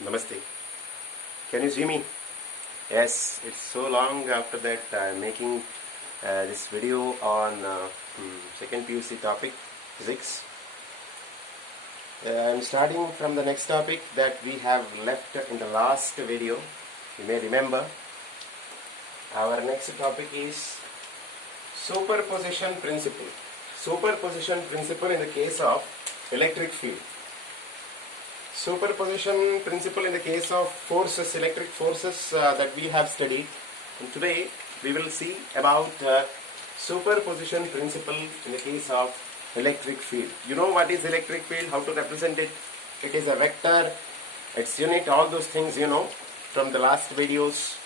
Namaste. Can you see me? Yes, it's so long after that I'm making this video on second PUC topic, physics. I'm starting from the next topic that we have left in the last video. You may remember. Our next topic is superposition principle. Superposition principle in the case of electric field. Superposition principle in the case of forces, electric forces that we have studied. And today we will see about superposition principle in the case of electric field. You know what is electric field, how to represent it. It is a vector, its unit, all those things you know from the last videos.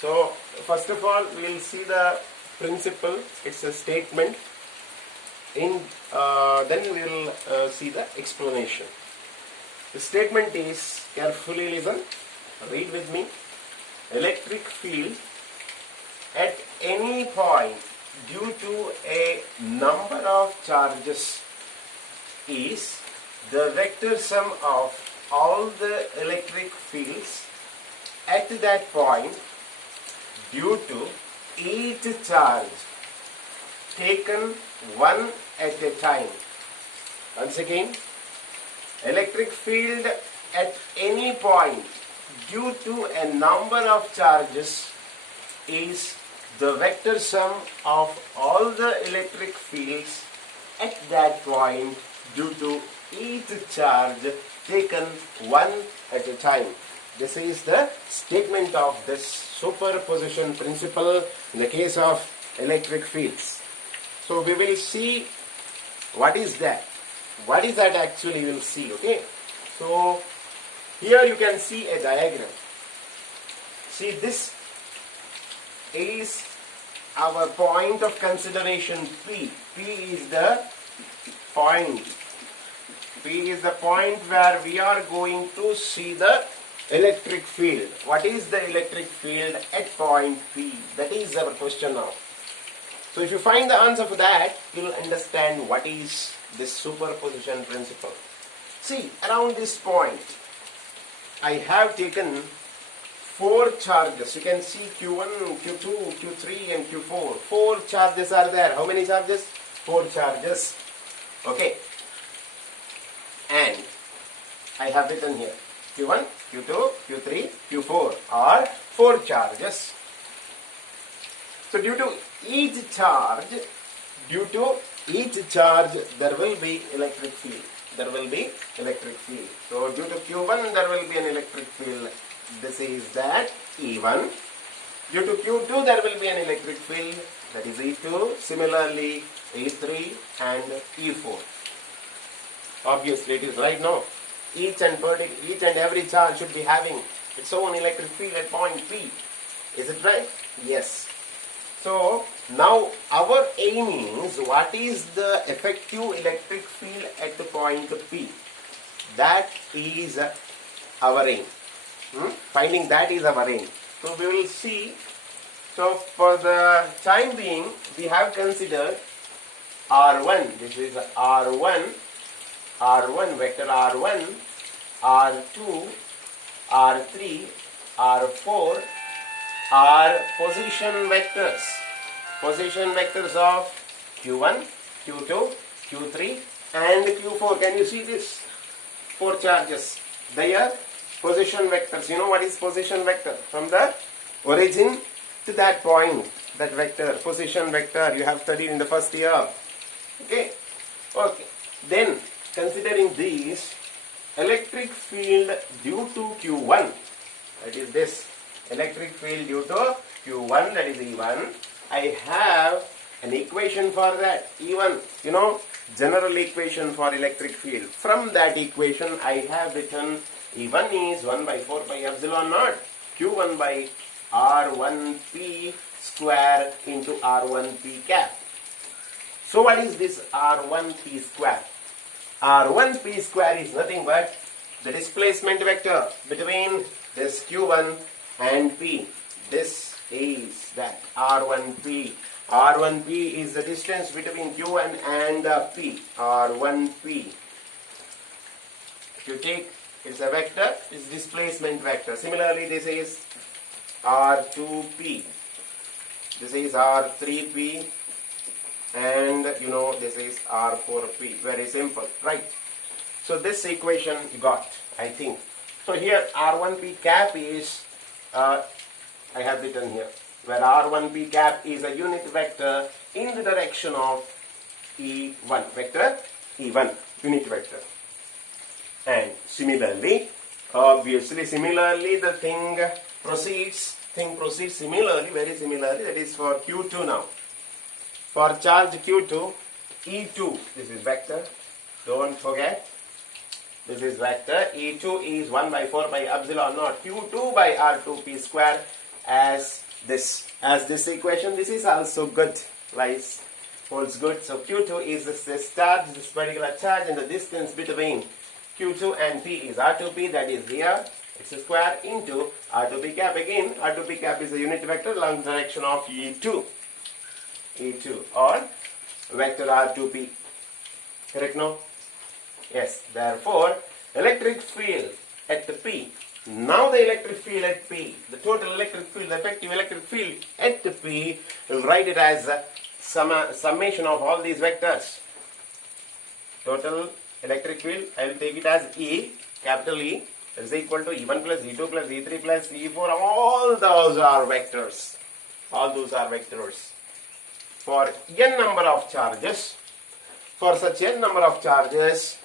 So first of all we will see the principle, it's a statement. Then we will see the explanation. The statement is, carefully listen, read with me. Electric field at any point due to a number of charges is the vector sum of all the electric fields at that point due to each charge taken one at a time. Once again, electric field at any point due to a number of charges is the vector sum of all the electric fields at that point due to each charge taken one at a time. This is the statement of this superposition principle in the case of electric fields. So we will see what is that. What is that actually we will see, okay? So here you can see a diagram. See, this is our point of consideration P. P is the point. P is the point where we are going to see the electric field. What is the electric field at point P? That is our question now. So if you find the answer for that, you will understand what is this superposition principle. See, around this point, I have taken 4 charges. You can see Q1, Q2, Q3 and Q4. 4 charges are there. How many charges? 4 charges. Okay. And I have written here Q1, Q2, Q3, Q4 are 4 charges. So due to each charge, there will be electric field. There will be electric field. So due to Q1 there will be an electric field. This is that E1. Due to Q2 there will be an electric field. That is E2. Similarly E3 and E4. Obviously it is right now. Each and every charge should be having its own electric field at point P. Is it right? Yes. So now our aim is, what is the effective electric field at the point P? That is our aim. Finding that is our aim. So we will see. So for the time being, we have considered R1. This is R1, vector R1, R2, R3, R4 are position vectors. Position vectors of Q1, Q2, Q3 and Q4. Can you see this? 4 charges. They are position vectors. You know what is position vector? From the origin to that point, that vector, position vector, you have studied in the first year. Okay. Okay. Then, considering these, electric field due to Q1, that is this, electric field due to Q1, that is E1, I have an equation for that. E1, you know, general equation for electric field. From that equation, I have written E1 is 1 by 4 pi epsilon naught Q1 by R1P square into R1P cap. So what is this R1P square? R1P square is nothing but the displacement vector between this Q1 and P. This is that R1P. R1P is the distance between Q1 and P. R1P. If you take It's a vector, it's displacement vector. Similarly, this is R2P. This is R3P. And this is R4P. Very simple, right? So this equation you got, I think. So here R1P cap is, I have written here, where R1P cap is a unit vector in the direction of E1, vector E1, unit vector. And similarly, obviously, the thing proceeds similarly, very similarly, that is for Q2 now. For charge Q2, E2, this is vector, don't forget, this is vector, E2 is 1 by 4 by epsilon naught, Q2 by R2P square as this equation. This is also good, holds good. So Q2 is this charge, this particular charge, and the distance between Q2 and P is R2P, that is here, it's a square into R2P cap. Again, R2P cap is a unit vector along the direction of E2 or vector R2P. Correct now? Yes. Therefore, electric field at P. Now the electric field at P, the total electric field, the effective electric field at P, we'll write it as a summation of all these vectors. Total electric field, I will take it as E, capital E, is equal to E1 plus E2 plus E3 plus E4. All those are vectors. All those are vectors. For n number of charges, for such n number of charges,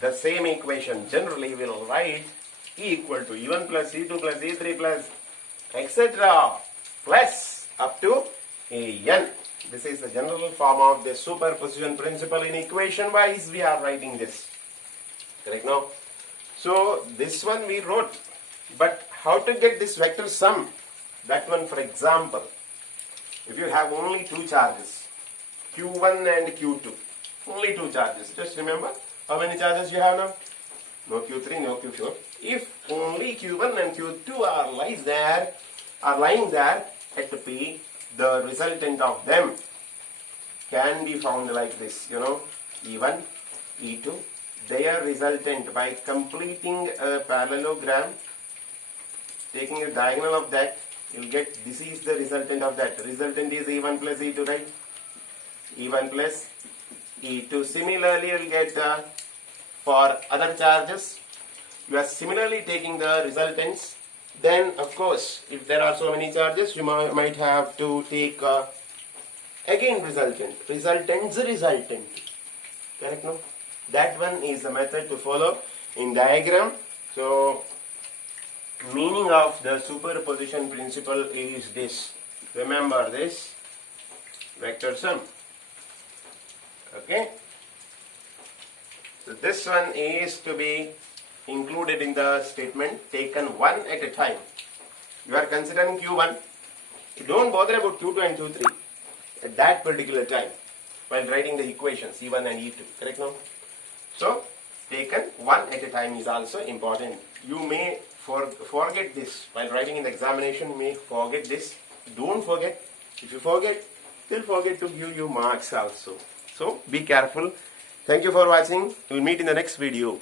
the same equation generally will write E equal to E1 plus E2 plus E3 plus etc. plus up to En. This is the general form of the superposition principle. In equation wise we are writing this. Correct now? So this one we wrote, but how to get this vector sum? That one, for example, if you have only two charges, Q1 and Q2, only two charges, just remember how many charges you have now? No Q3, no Q4. If only Q1 and Q2 are lying there at P, the resultant of them can be found like this, E1, E2, their resultant by completing a parallelogram, taking a diagonal of that, you'll get this is the resultant of that. Resultant is E1 plus E2, right? E1 plus E2. Similarly, you'll get for other charges, you are similarly taking the resultants. Then, of course, if there are so many charges, you might have to take again resultant. Correct, no? That one is the method to follow in diagram. So, meaning of the superposition principle is this. Remember this, vector sum. Okay? So, this one is to be included in the statement, taken one at a time. You are considering Q1. Don't bother about Q2 and Q3 at that particular time while writing the equations E1 and E2. Correct now? So, taken one at a time is also important. You may forget this while writing in the examination. You may forget this. Don't forget. If you forget, they'll forget to give you marks also. So, be careful. Thank you for watching. We will meet in the next video.